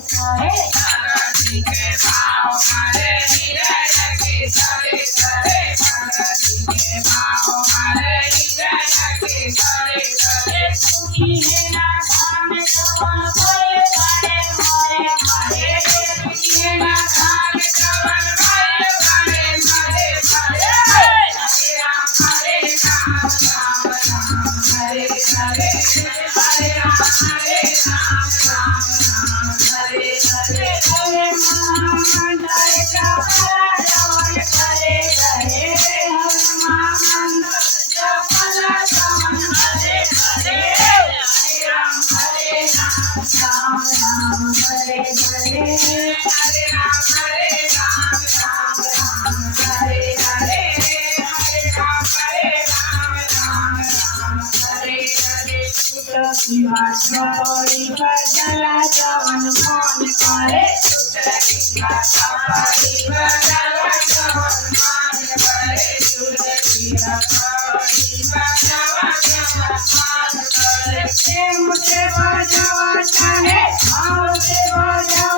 भगती के भाव मारे हृदय के तरे तरे भगती के भाव मारे हृदय के तरे तरे सुखी है ना धाम कवन भय भय मारे मारे सुखी है ना धाम कवन भय भय मारे मारे हरे राम राम राम हरे हरे हरे राम राम राम हरे हरे हरे महामंडल जपला जवन हरे हरे हरे महामंडल जपला जवन हरे हरे हरे राम राम राम हरे हरे हरे राम राम राम हरे हरे हरे राम राम हरे हरे शिवा छोड़ी भजला जवन मन करे शिवा छोड़ी भजला जवन मन करे शिवा छोड़ी भजला जवन मन करे प्रेम से बजावा चाहे भाव से बजावा